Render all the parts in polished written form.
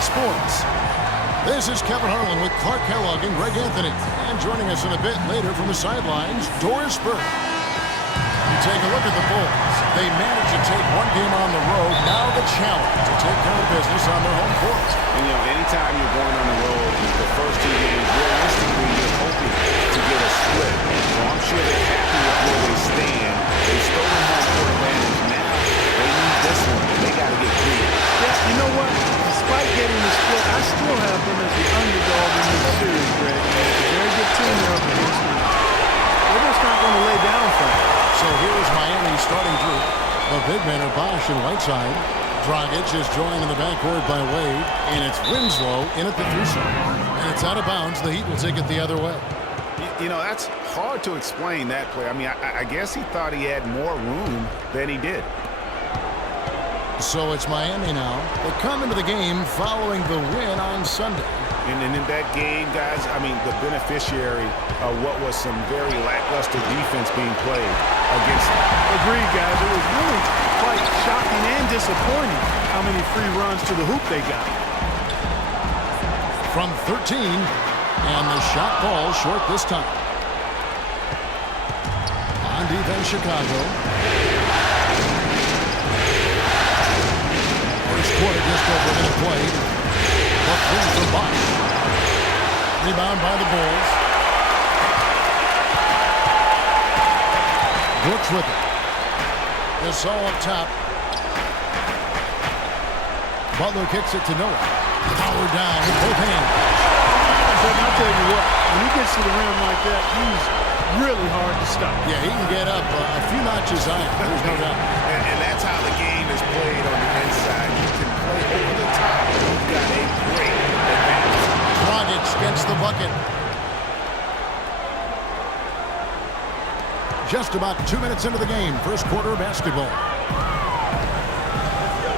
Sports. This is Kevin Harlan with Clark Kellogg and Greg Anthony. And joining us in a bit later from the sidelines, Doris Burke. You take a look at the Bulls. They managed to take one game on the road. Now the challenge to take care of business on their home court. And, anytime you're going on the road, the first two games, realistically, you're hoping to get a split. So I'm sure they're happy with where they stand. They've stolen home court advantage. Now they need this one. They got to get clear. Yeah, you know what? Despite getting the split, I still have them as the underdog in this series, Greg. It's a very good team they're up against. They're just not going to lay down for it. So here's Miami's starting group. The big men are Bosch and Whiteside. Dragic is joined in the backcourt by Wade, and it's Winslow in at the threesome. And it's out of bounds. The Heat will take it the other way. That's hard to explain that play. I mean, I guess he thought he had more room than he did. So it's Miami now. They come into the game following the win on Sunday. And in that game, guys, I mean, the beneficiary of what was some very lackluster defense being played against them. Agreed, guys. It was really quite shocking and disappointing how many free runs to the hoop they got. From 13, and the shot falls short this time. On defense, Chicago. First quarter just over a minute played. Buck wins from Bosch. Rebound by the Bulls. Brooks with it. Gasol up top. Butler kicks it to Noah. Power down with both hands. I'll tell you what, when he gets to the rim like that, he's really hard to stop. Yeah, he can get up a few notches higher. There's no doubt. And that's how the game is played on the inside. You can play over the top. You've got a great advantage. Dragic gets the bucket. Just about 2 minutes into the game. First quarter of basketball.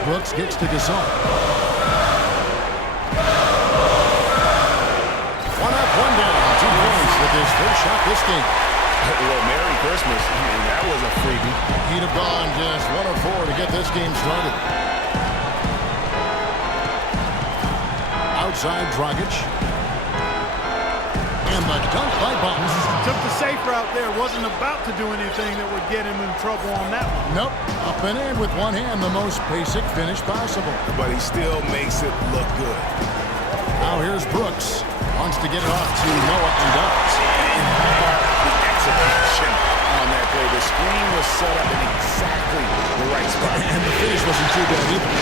Brooks gets to Gasol. One up, one down. 2 points with his first shot this game. Well, Merry Christmas. I mean, that was a freebie. He'd have gone just 1 of 4 to get this game started. Outside, Dragic. And the dunk by Bosch. Took the safe route there. Wasn't about to do anything that would get him in trouble on that one. Nope. Up and in with one hand, the most basic finish possible. But he still makes it look good. Now here's Brooks. Wants to get it off to Noah and does. And how about the execution on that play? The screen was set up in exactly the right spot. And the finish wasn't too bad either.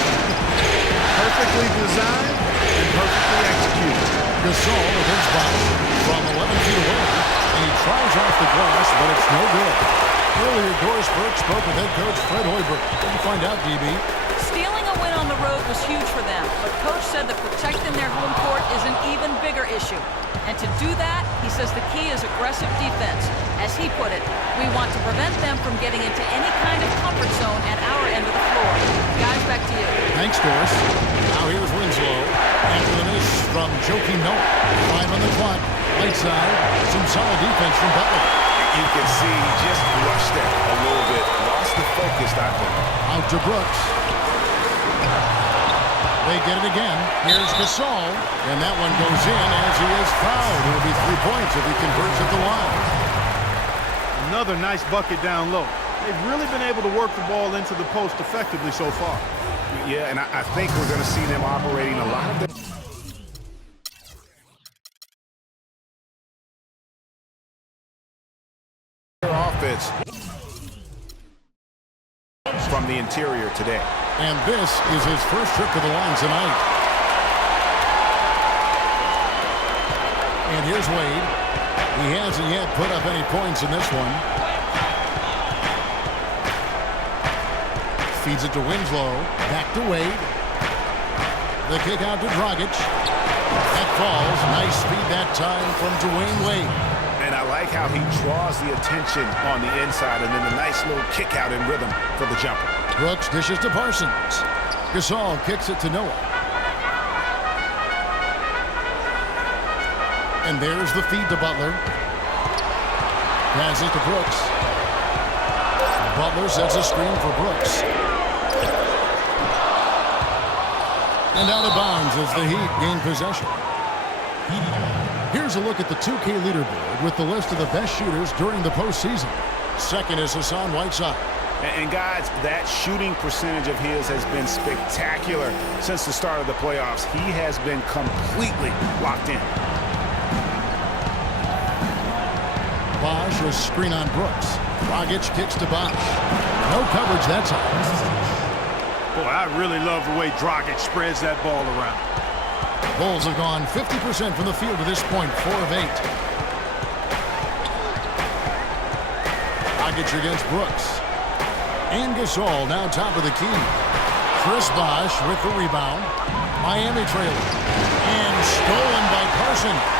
Perfectly designed and perfectly executed. Gasol against Bosch from 11 feet away. And he tries off the glass, but it's no good. Earlier, Doris Burke spoke with head coach Fred Hoiberg. What did you find out, DB? Stealing a win on the road was huge for them, but Coach said that protecting their home court is an even bigger issue. And to do that, he says the key is aggressive defense. As he put it, we want to prevent them from getting into any kind of comfort zone at our end of the floor. Guys, back to you. Thanks, Doris. Now here's Winslow. After the miss from Joakim Noah. 5 on the clock. Right side. Some solid defense from Butler. You can see he just rushed that a little bit. Lost the focus, I think. Out to Brooks. They get it again. Here's Gasol. And that one goes in as he is fouled. It will be 3 points if he converts at the line. Another nice bucket down low. They've really been able to work the ball into the post effectively so far. Yeah, and I think we're going to see them operating a lot of their offense from the interior today. And this is his first trip to the line tonight. And here's Wade. He hasn't yet put up any points in this one. Feeds it to Winslow. Back to Wade. The kick out to Dragic. That falls. Nice speed that time from Dwayne Wade. And I like how he draws the attention on the inside and then a nice little kick out in rhythm for the jumper. Brooks dishes to Parsons. Gasol kicks it to Noah. And there's the feed to Butler. Passes to Brooks. Butler sets a screen for Brooks. And out of bounds as the Heat gain possession. Here's a look at the 2K leaderboard with the list of the best shooters during the postseason. Second is Hassan Whiteside. And guys, that shooting percentage of his has been spectacular since the start of the playoffs. He has been completely locked in. Bosch, a screen on Brooks. Dragic kicks to Bosch. No coverage that time. Boy, I really love the way Dragic spreads that ball around. Bulls have gone 50% from the field to this point, 4 of 8. Dragic against Brooks. And Gasol now top of the key. Chris Bosch with the rebound. Miami trailing. And stolen by Parsons.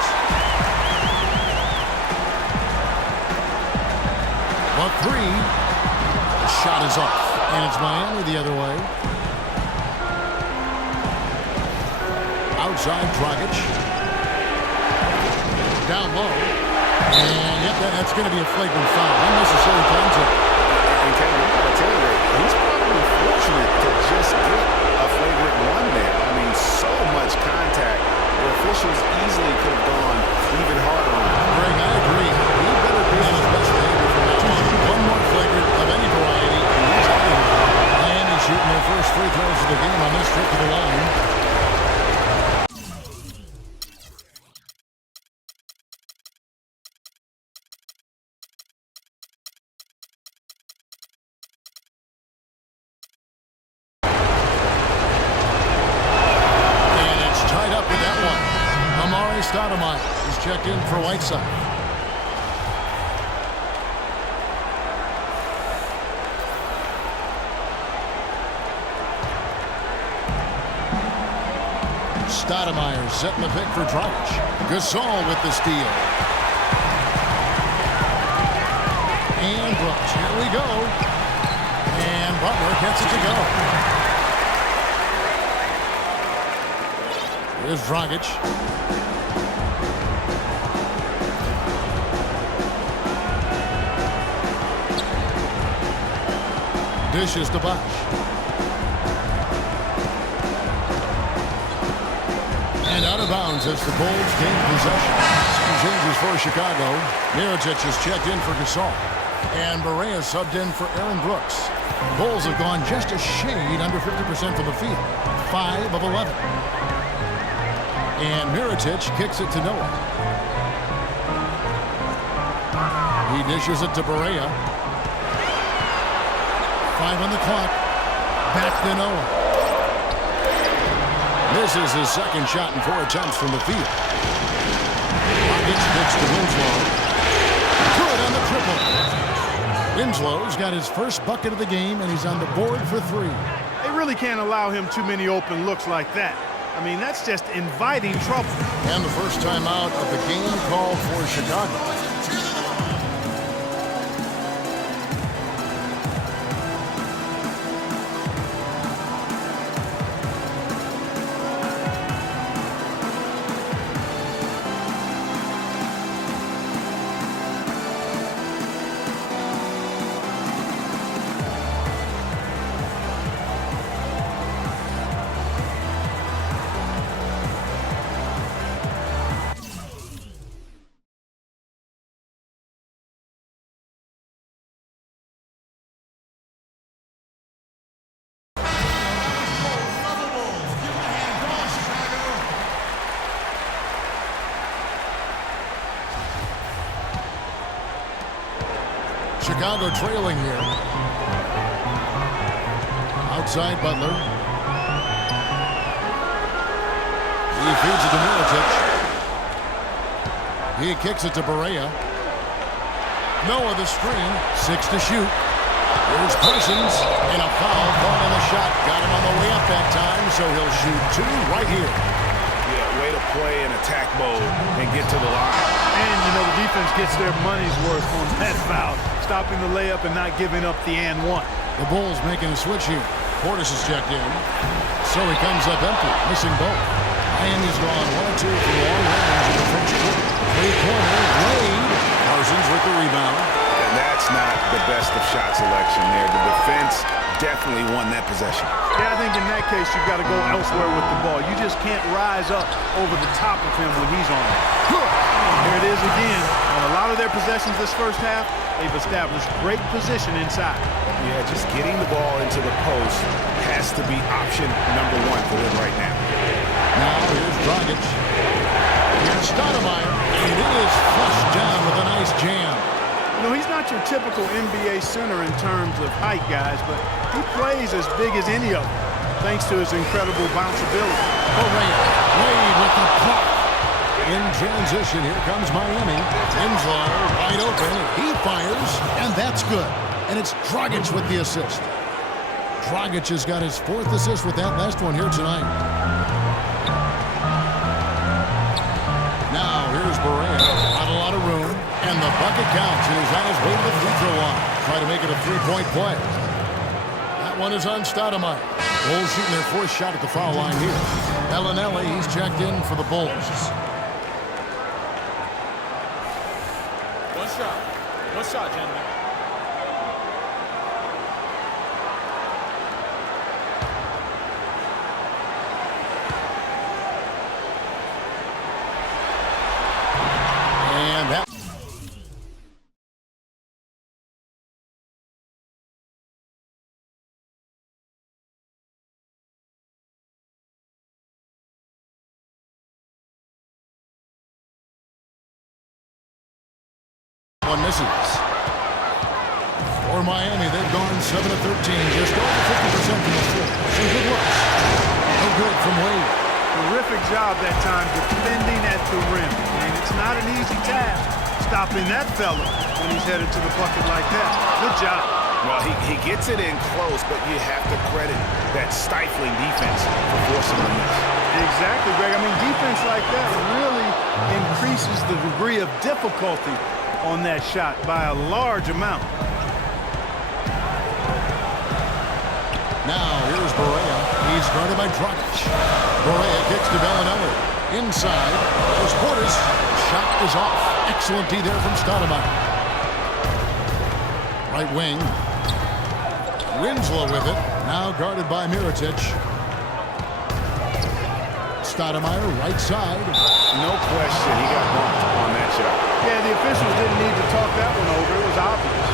But 3. The shot is off. And it's Miami the other way. Outside Dragic. Down low. And yep, that's going to be a flagrant foul. Unnecessary contact. And Kevin, I gotta tell you, he's probably fortunate to just get a flagrant one there. I mean, so much contact. The officials easily could have gone even harder on him. Greg, I agree. He better be on his best behavior from now on. One more flagrant of any variety, and he's out of here. Miami shooting their first free throws of the game on this trip to the line. Stoudemire is checked in for Whiteside. Stoudemire setting the pick for Dragic. Gasol with the steal. And Brooks. Here we go. And Butler gets it to go. Here's Dragic. Dishes to Bosch. And out of bounds as the Bulls gain possession. Some changes for Chicago. Mirotic is checked in for Gasol. And Barea subbed in for Aaron Brooks. Bulls have gone just a shade under 50% from the field. 5 of 11. And Mirotic kicks it to Noah. He dishes it to Barea. 5 on the clock. Back to Noah. This is his second shot in 4 attempts from the field. Dragic kicks to Winslow. Good on the triple. Winslow's got his first bucket of the game, and he's on the board for 3. They really can't allow him too many open looks like that. I mean, that's just inviting trouble. And the first timeout of the game called for Chicago. Chicago trailing here. Outside Butler. He feeds it to Mirotic. He kicks it to Barea. Noah the screen. 6 to shoot. Here's Parsons. And a foul called on the shot. Got him on the way up that time, so he'll shoot 2 right here. Yeah, way to play in attack mode and get to the line. And, you know, the defense gets their money's worth on that foul. Stopping the layup and not giving up the and one. The Bulls making a switch here. Portis is checked in. So he comes up empty, missing both. Miami's gone 1 or 2 from long range in the first quarter. 3-pointer, Wade. Parsons with the rebound. And that's not the best of shot selection there. The defense definitely won that possession. Yeah, I think in that case, you've got to go elsewhere with the ball. You just can't rise up over the top of him when he's on it. Here it is again. On a lot of their possessions this first half, they've established great position inside. Yeah, just getting the ball into the post has to be option number one for them right now. Now here's Dragic. Here's Stoudemire. And it is flushed down with a nice jam. You know, he's not your typical NBA center in terms of height, guys, but he plays as big as any of them, thanks to his incredible bounceability. Correa, Wade with the puck. In transition, here comes Miami. Winslow wide open. He fires, and that's good. And it's Dragic with the assist. Dragic has got his 4th assist with that last one here tonight. Now here's Barea. Not a lot of room. And the bucket counts. And he's on his way to the free throw line. Try to make it a 3-point play. That one is on Stoudemire. Bulls shooting their 4th shot at the foul line here. Bellinelli, he's checked in for the Bulls. One shot, gentlemen. And that one misses. For Miami, they've gone 7 of 13, just over 50% from the floor. Some good looks. No good from Wade. Terrific job that time defending at the rim. And it's not an easy task stopping that fella when he's headed to the bucket like that. Good job. Well, he gets it in close, but you have to credit that stifling defense for forcing the miss. Exactly, Greg. I mean, defense like that really increases the degree of difficulty on that shot by a large amount. Now, here's Barea. He's guarded by Dragic. Barea kicks to Bellinelli. Inside, there's Portis. Shot is off. Excellent D there from Stoudemire. Right wing. Winslow with it. Now guarded by Mirotic. Stoudemire, right side. No question, he got bumped on that shot. Yeah, the officials didn't need to talk that one over. It was obvious.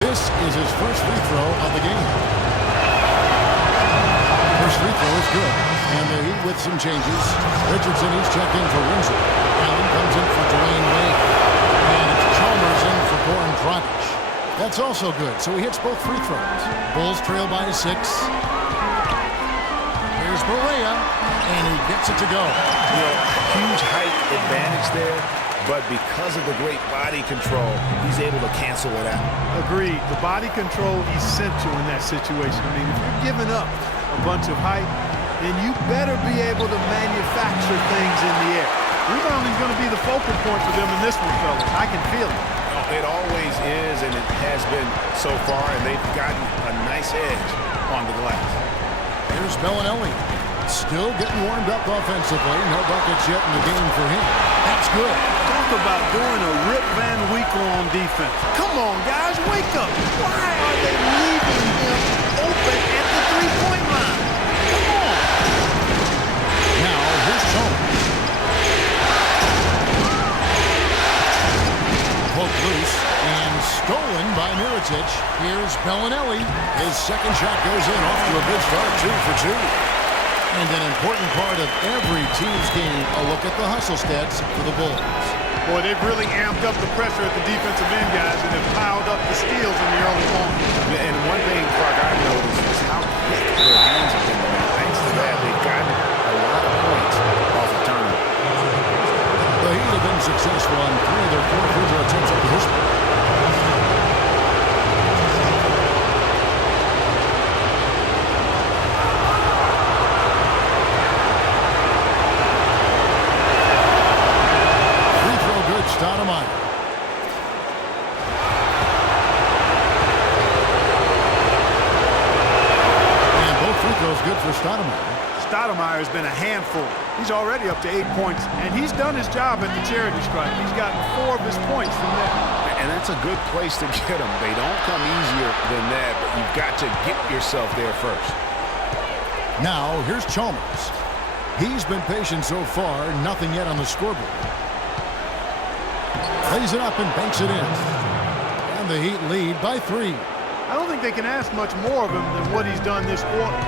This is his first free throw of the game. First free throw is good. And the Heat with some changes. Richardson, he's checked in for Winslow. Allen comes in for Dwayne Wade. And it's Chalmers in for Goran Dragic. That's also good. So he hits both free throws. Bulls trail by 6. Here's Barea. And he gets it to go. You know, huge height advantage there, but because of the great body control, he's able to cancel it out. Agreed. The body control essential in that situation. I mean, if you're giving up a bunch of height, then you better be able to manufacture things in the air. Rebounding is going to be the focal point for them in this one, fellas. I can feel it. It always is, and it has been so far, and they've gotten a nice edge on the glass. Here's Bellinelli. Still getting warmed up offensively. No buckets yet in the game for him. That's good. Talk about doing a Rip Van Winkle on defense. Come on, guys, wake up. Why are they leaving him open at the three-point line? Come on. Now, here's Chalmers. Poked loose and stolen by Mirotic. Here's Bellinelli. His second shot goes in, off to a good start, 2 for 2. And an important part of every team's game, a look at the hustle stats for the Bulls. Boy, they've really amped up the pressure at the defensive end, guys, and have piled up the steals in the early going. Yeah, and one thing, Clark, I've noticed is how quick their hands have been. Thanks to that, they've gotten a lot of points off the turnover. The Heat have been successful on 3 of their 4 free throw attempts up to this point. Stoudemire. already up to 8 points, and he's done his job at the charity stripe. He's gotten 4 of his points from there. And that's a good place to get them. They don't come easier than that, but you've got to get yourself there first. Now, here's Chalmers. He's been patient so far, nothing yet on the scoreboard. Plays it up and banks it in. And the Heat lead by 3. I don't think they can ask much more of him than what he's done this quarter.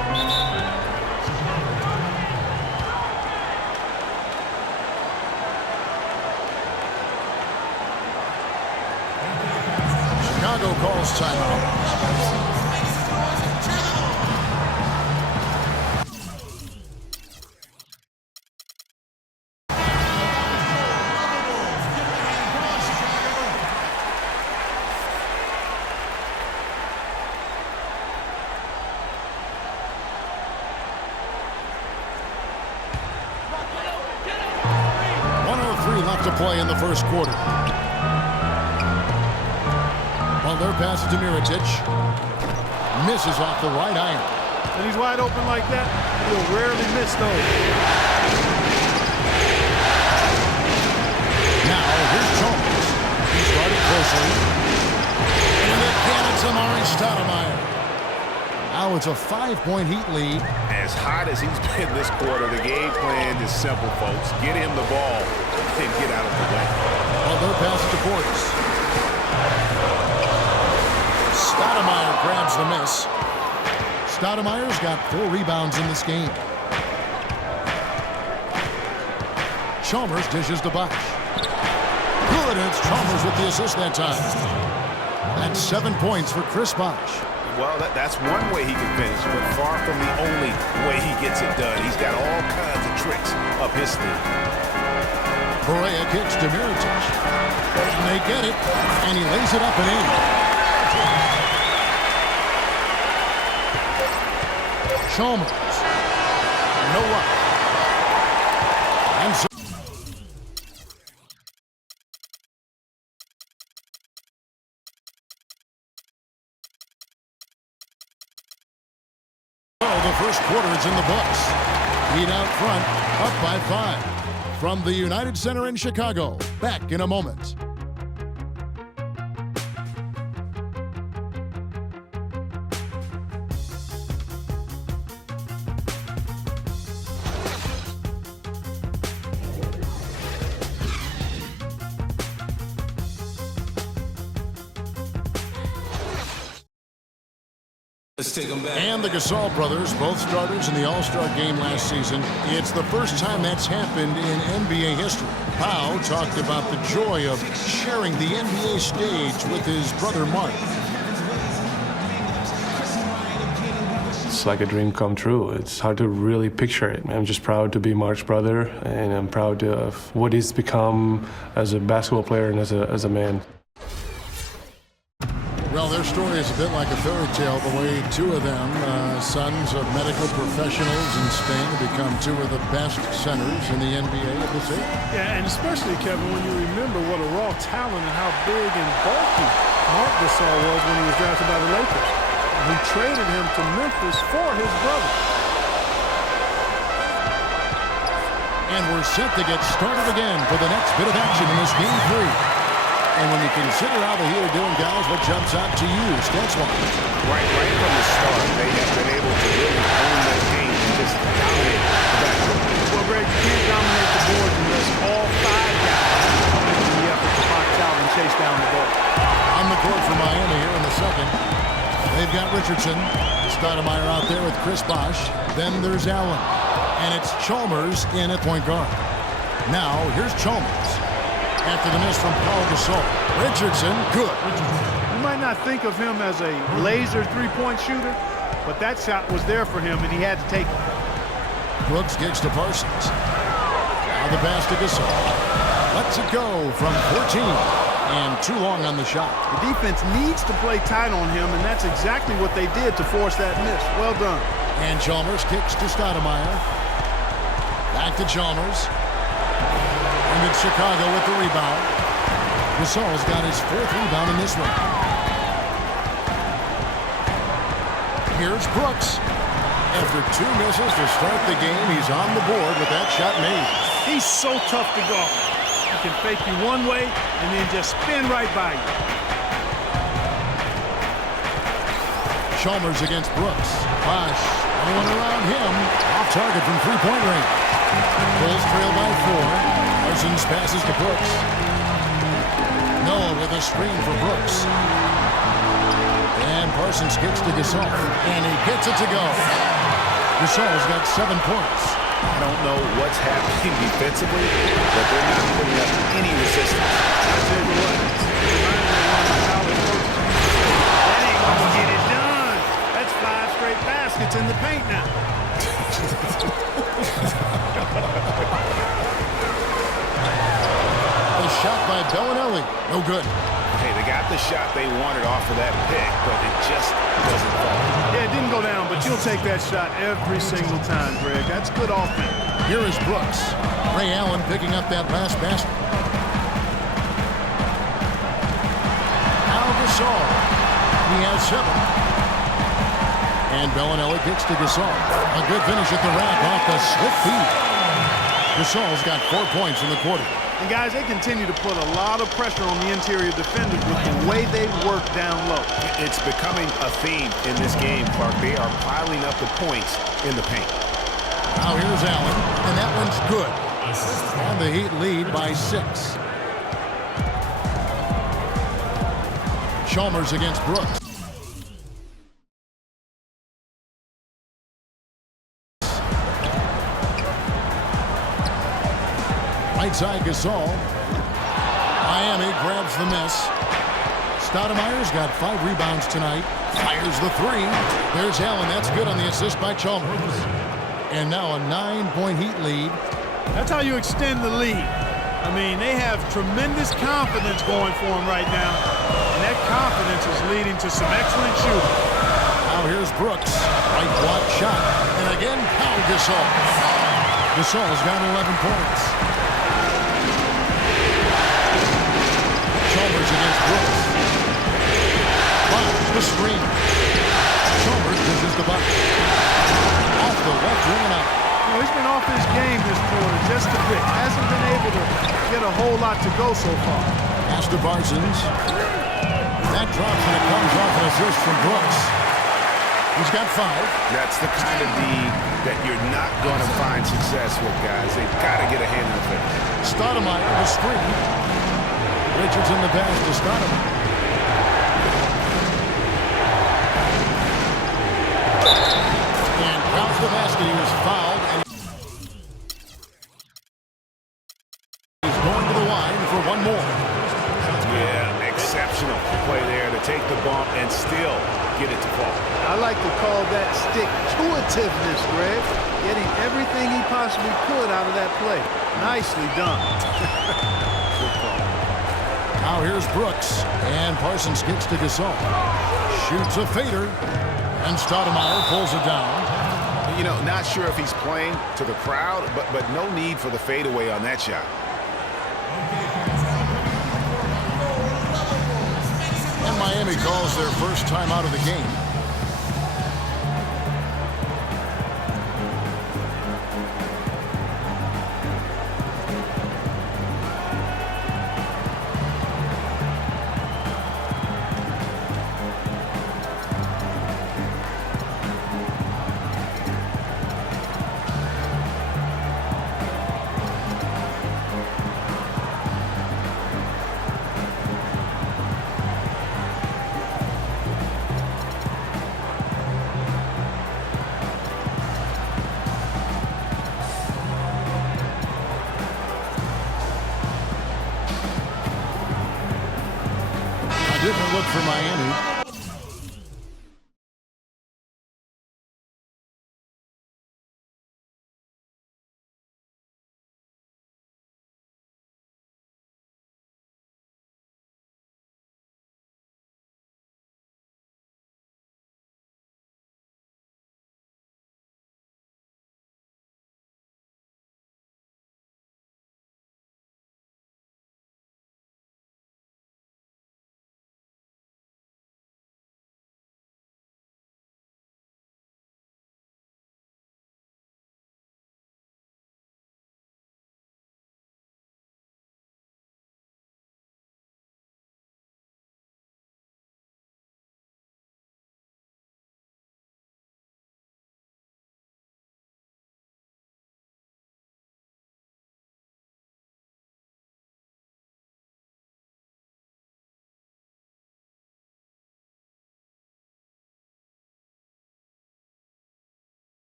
Chicago calls timeout. Left to play in the first quarter. Butler passes to Mirotic. Misses off the right iron. When he's wide open like that, he'll rarely miss those. Now, here's Chalmers. He started closely. And again, it's Amari Stoudemire. Now it's a 5-point Heat lead. As hot as he's been this quarter, the game plan is simple, folks. Get him the ball and get out of the way. Butler passes to Portis. Stoudemire grabs the miss. Stoudemire's got 4 rebounds in this game. Chalmers dishes to Bosh. Good, and it's Chalmers with the assist that time. That's 7 points for Chris Bosh. Well, that's one way he can finish, but far from the only way he gets it done. He's got all kinds of tricks up his sleeve. Correa kicks to Mirotic. And they get it, and he lays it up and in. Chalmers. No luck. And so the first quarter is in the books. Heat out front, up by 5. From the United Center in Chicago, back in a moment. Let's take them back. And the Gasol brothers, both starters in the All-Star game last season. It's the first time that's happened in NBA history. Pau talked about the joy of sharing the NBA stage with his brother Mark. It's like a dream come true. It's hard to really picture it. I'm just proud to be Mark's brother, and I'm proud of what he's become as a basketball player and as a man. Well, their story is a bit like a fairy tale, the way 2 of them, sons of medical professionals in Spain, have become 2 of the best centers in the NBA of this age. Yeah, and especially, Kevin, when you remember what a raw talent and how big and bulky Marc Gasol was when he was drafted by the Lakers. And he traded him to Memphis for his brother. And we're set to get started again for the next bit of action in this Game 3. And when you consider how the Heat are doing, guys, what jumps out to you, stats-wise? Right from the start, they have been able to really own their game and just dominate the backcourt. Well, Greg, you can't dominate the boards unless all 5 guys come into the effort to box out and chase down the ball. On the court for Miami here in the second. They've got Richardson. Stoudemire out there with Chris Bosh. Then there's Allen. And it's Chalmers in at point guard. Now, here's Chalmers. After the miss from Paul Gasol. Richardson, good. You might not think of him as a laser three-point shooter, but that shot was there for him, and he had to take it. Brooks kicks to Parsons. Now the pass to Gasol. Lets it go from 14. And too long on the shot. The defense needs to play tight on him, and that's exactly what they did to force that miss. Well done. And Chalmers kicks to Stoudemire. Back to Chalmers. And it's Chicago with the rebound. Gasol's got his 4th rebound in this one. Here's Brooks. After 2 misses to start the game, he's on the board with that shot made. He's so tough to guard. He can fake you one way and then just spin right by you. Chalmers against Brooks. Bosch going around him. Off target from three-point range. Bulls trail by 4. Parsons passes to Brooks. Noah with a screen for Brooks. And Parsons gets to Gasol. And he gets it to go. Gasol's got 7 points. I don't know what's happening defensively, but they're not putting up any resistance. I tell you what, that ain't gonna get it done. That's 5 straight baskets in the paint now. A shot by Bellinelli. No good. Hey, they got the shot they wanted off of that pick, but it just doesn't fall. Yeah, it didn't go down, but you'll take that shot every single time, Greg. That's good offense. Here is Brooks. Ray Allen picking up that last basket. Now Gasol. He has 7. And Bellinelli gets to Gasol. A good finish at the rack off the swift feed. Gasol's got 4 points in the quarter. And guys, they continue to put a lot of pressure on the interior defenders with the way they work down low. It's becoming a theme in this game, Clark. They are piling up the points in the paint. Now here's Allen, and that one's good. And the Heat lead by 6. Chalmers against Brooks. Right side Gasol. Miami grabs the miss. Stoudemire's got 5 rebounds tonight. Fires the 3. There's Allen. That's good on the assist by Chalmers. And now a 9-point Heat lead. That's how you extend the lead. I mean, they have tremendous confidence going for them right now. And that confidence is leading to some excellent shooting. Now here's Brooks. Right block shot. And again, Pau Gasol. Gasol's got 11 points. Chalmers against Brooks. Bosch the screen. Chalmers dishes the bucket. Off the left rim and out. You know, he's been off his game this quarter just a bit. Hasn't been able to get a whole lot to go so far. Pass to Parsons. That drops and it comes off an assist from Brooks. He's got 5. That's the kind of D that you're not going to find success with, guys. They've got to get a hand in the finish. Stoudemire the screen. Richards in the pass to Stoudemire. And counts the basket. He was fouled. And he's going to the line for one more. Yeah, exceptional play there to take the bump and still get it to fall. I like to call that stick-to-itiveness, Greg. Getting everything he possibly could out of that play. Nicely done. Good call. Now here's Brooks. And Parsons gets to Gasol. Shoots a fader. And Stoudemire pulls it down. You know, not sure if he's playing to the crowd, but no need for the fadeaway on that shot. And Miami calls their first time out of the game. Different look for Miami.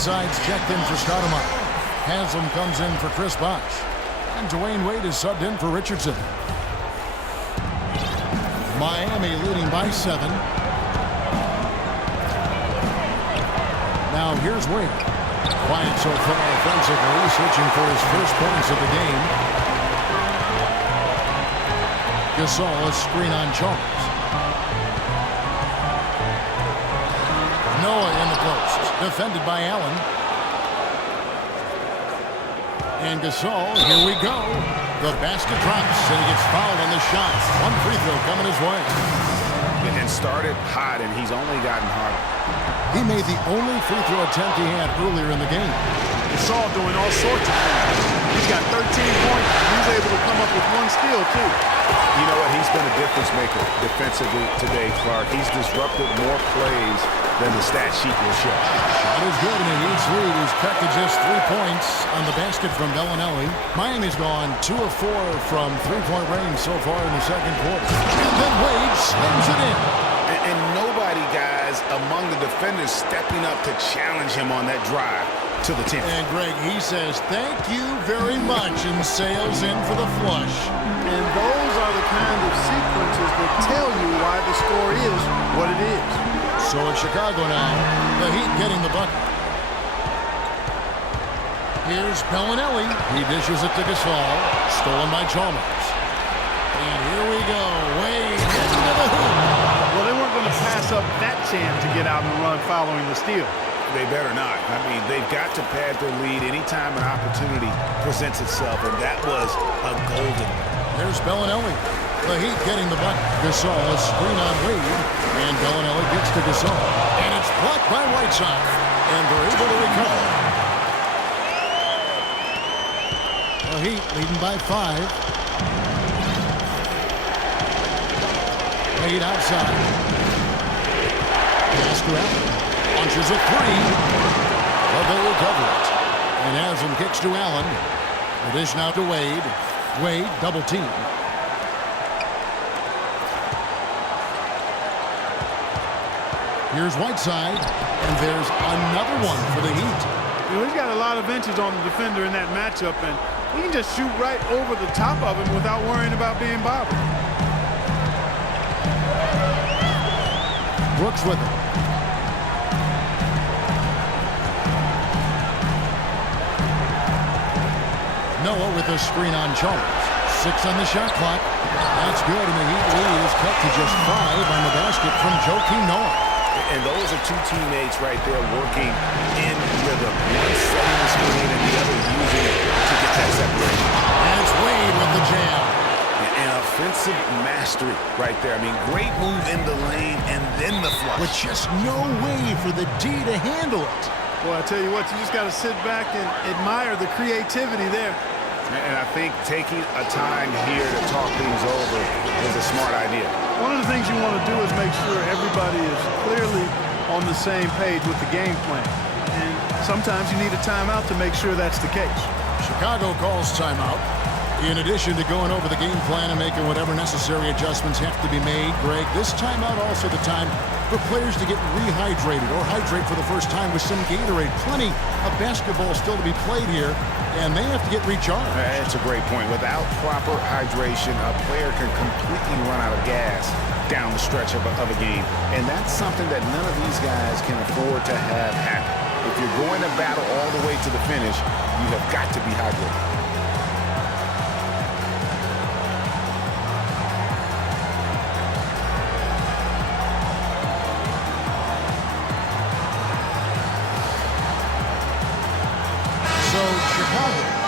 Whiteside's checked in for Stoudemire. Haslam comes in for Chris Bosh. And Dwayne Wade is subbed in for Richardson. Miami leading by 7. Now here's Wade. Quiet so far offensively, searching for his first points of the game. Gasol, a screen on Chalmers. Noah in the post, defended by Allen. And Gasol, here we go. The basket drops, and he gets fouled on the shot. One free throw coming his way. And started hot, and he's only gotten harder. He made the only free throw attempt he had earlier in the game. Gasol doing all sorts of things. He's got 13 points. He's able to come up with 1 steal, too. You know what? He's been a difference maker defensively today, Clark. He's disrupted more plays than the stat sheet will show. Shot is good, and a huge lead is cut to just 3 points on the basket from Bellinelli. Miami's gone 2 of 4 from three-point range so far in the second quarter. And then Wade slams it in. And nobody, guys, among the defenders stepping up to challenge him on that drive to the 10th. And Greg, he says, thank you very much, and sails in for the flush. And those are the kind of sequences that tell you why the score is what it is. So it's Chicago now. The Heat getting the bucket. Here's Bellinelli. He dishes it to Gasol. Stolen by Chalmers. And here we go. Wade into the hoop. Well, they weren't going to pass up that chance to get out and run following the steal. They better not. I mean, they've got to pad their lead anytime an opportunity presents itself, and that was a golden one. There's Bellinelli. The Heat getting the bucket. Gasol, a screen on Wade. And Bellinelli gets to Gasol. And it's blocked by Whiteside. And they're able to recover. The Heat leading by 5. Wade outside. Pass to Allen. Launches a 3. But they recover it. And Haslam kicks to Allen. The dish now to Wade. Wade double team. Here's Whiteside, and there's another one for the Heat. You know, he's got a lot of inches on the defender in that matchup, and he can just shoot right over the top of him without worrying about being bothered. Brooks with it. Noah with a screen on Chalmers. 6 on the shot clock. That's good, and the Heat lead is cut to just 5 on the basket from Joakim Noah. And those are two teammates right there working in rhythm. One setting the screen and the other using it to get that separation. And it's Wade with the jam. And offensive mastery right there. I mean, great move in the lane and then the flush. With just no way for the D to handle it. Well, I tell you what, you just got to sit back and admire the creativity there. And I think taking a time here to talk things over is a smart idea. One of the things you want to do is make sure everybody is clearly on the same page with the game plan. And sometimes you need a timeout to make sure that's the case. Chicago calls timeout. In addition to going over the game plan and making whatever necessary adjustments have to be made, Greg, this timeout also the time for players to get rehydrated or hydrate for the first time with some Gatorade. Plenty of basketball still to be played here, and they have to get recharged. That's a great point. Without proper hydration, a player can completely run out of gas down the stretch of a game. And that's something that none of these guys can afford to have happen. If you're going to battle all the way to the finish, you have got to be hydrated.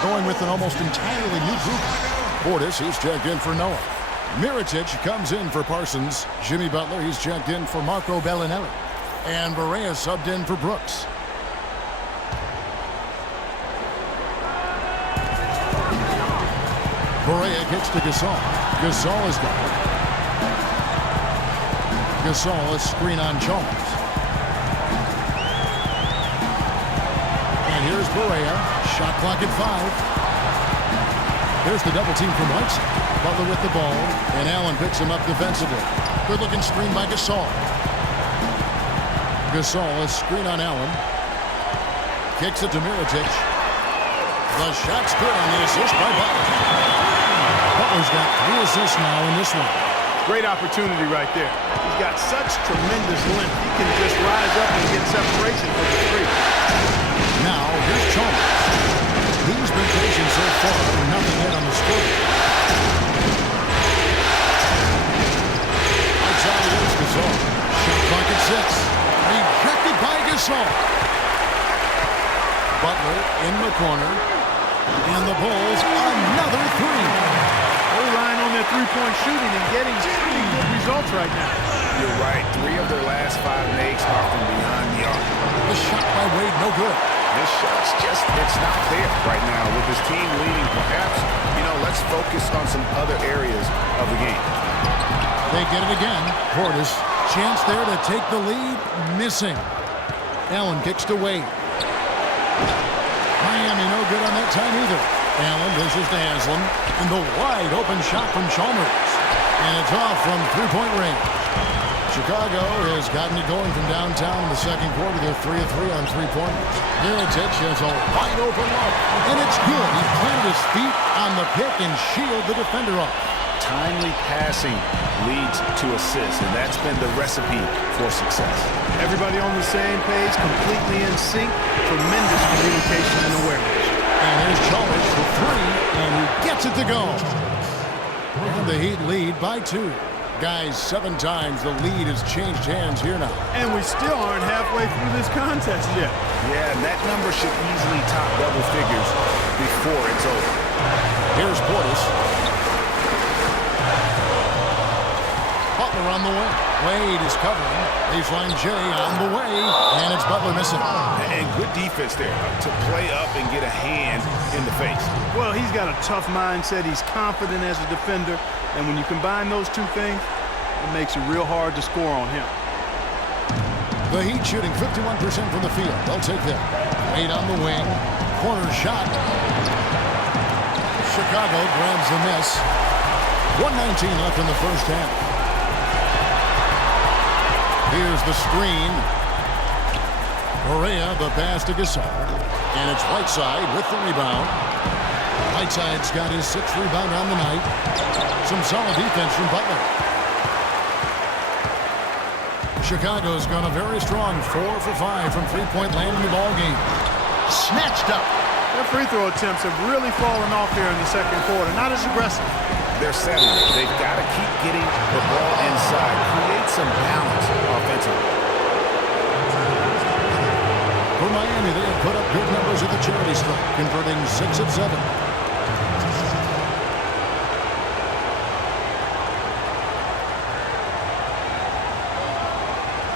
Going with an almost entirely new group. Portis, he's checked in for Noah. Mirotic comes in for Parsons. Jimmy Butler, he's checked in for Marco Bellinelli. And Barea subbed in for Brooks. Barea kicks to Gasol. Gasol is gone. Gasol, a screen on Chalmers. And here's Barea. Shot clock at 5. There's the double team from Whiteside. Butler with the ball, and Allen picks him up defensively. Good-looking screen by Gasol. Gasol, a screen on Allen. kicks it to Mirotic. The shot's good on the assist by Butler. Butler's got 3 assists now in this one. Great opportunity right there. He's got such tremendous length. He can just rise up and get separation for the 3. Now, here's Chalmers. He's been patient so far, nothing yet on the score. Outside it is Gasol. Shot clock at 6. Rejected by Gasol. Butler in the corner. And the Bulls, another 3. They're relying on their three-point shooting and getting pretty good results right now. You're right. 3 of their last 5 makes are from beyond the arc. The shot by Wade, no good. This shot's just, it's not there right now. With his team leading, perhaps, let's focus on some other areas of the game. They get it again. Portis, chance there to take the lead, missing. Allen kicks to Wade. Miami no good on that time either. Allen dishes to Haslam, and the wide open shot from Chalmers. And it's off from three-point range. Chicago has gotten it going from downtown in the second quarter. They're 3 of 3 on three-pointers. Mirotic has a wide open look, and it's good. He planted his feet on the pick and shielded the defender off. Timely passing leads to assists, and that's been the recipe for success. Everybody on the same page, completely in sync. Tremendous communication and awareness. And here's Chalmers for 3, and he gets it to go. And the Heat lead by 2. Guys, 7 times the lead has changed hands here now. And we still aren't halfway through this contest yet. Yeah, and that number should easily top double figures before it's over. Here's Portis. Butler on the way. Wade is covering. Baseline J on the way. And it's Butler missing. And good defense there to play up and get a hand in the face. Well, he's got a tough mindset. He's confident as a defender. And when you combine those 2 things, it makes it real hard to score on him. The Heat shooting 51% from the field. They'll take that. Wade on the wing. Corner shot. Chicago grabs the miss. 1:19 left in the first half. Here's the screen. Correa, the pass to Gasol. And it's Whiteside with the rebound. Whiteside's got his 6th rebound on the night. Some solid defense from Butler. Chicago's gone a very strong 4 for 5 from three-point land in the ball game. Snatched up. Their free throw attempts have really fallen off here in the second quarter. Not as aggressive. They're settling. They've got to keep getting the ball inside. Create some balance offensively. For Miami, they have put up good numbers at the charity stripe, converting 6 of 7.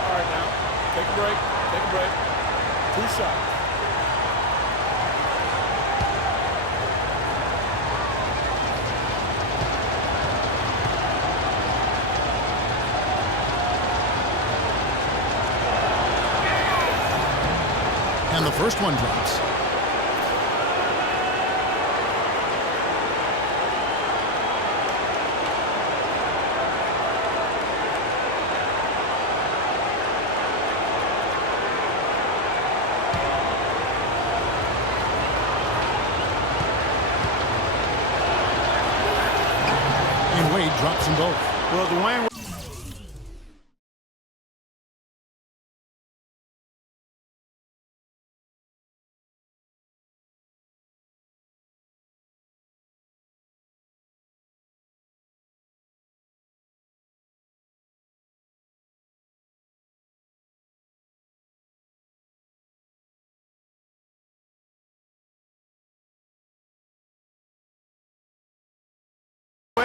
All right, now, take a break. Take a break. 2 shots. And the first one drops. And Wade drops them both. Well, Dwayne...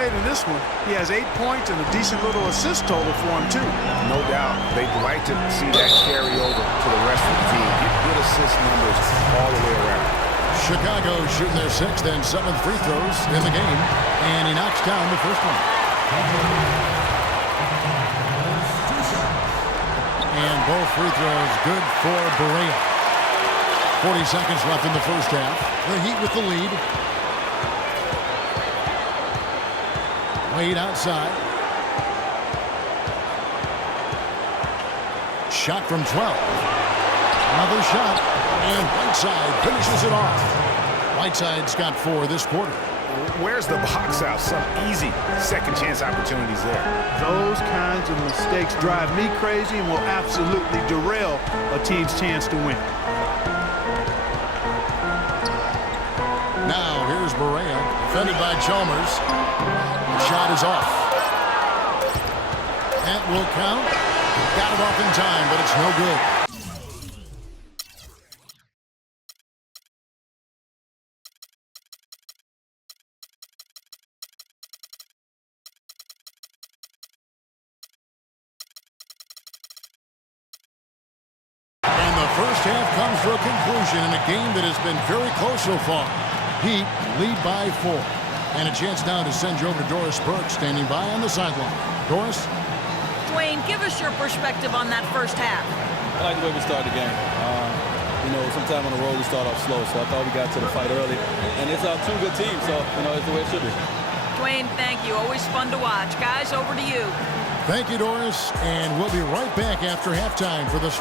in this one, he has 8 points and a decent little assist total for him, too. No doubt. They'd like to see that carry over to the rest of the team. Get good assist numbers all the way around. Chicago shooting their 6th and 7th free throws in the game, and he knocks down the first one. And both free throws good for Barea. 40 seconds left in the first half. The Heat with the lead. Wade outside. Shot from 12. Another shot. And Whiteside finishes it off. Whiteside's got 4 this quarter. Where's the box out? Some easy second chance opportunities there. Those kinds of mistakes drive me crazy and will absolutely derail a team's chance to win. Now here's Berea, defended by Chalmers. The shot is off. That will count. Got it off in time, but it's no good. And the first half comes to a conclusion in a game that has been very close so far. Heat lead by 4. And a chance now to send you over to Doris Burke, standing by on the sideline. Doris? Dwayne, give us your perspective on that first half. I like the way we started the game. Sometime on the road we start off slow, so I thought we got to the fight early. And it's 2 good teams, so, it's the way it should be. Dwayne, thank you. Always fun to watch. Guys, over to you. Thank you, Doris. And we'll be right back after halftime for the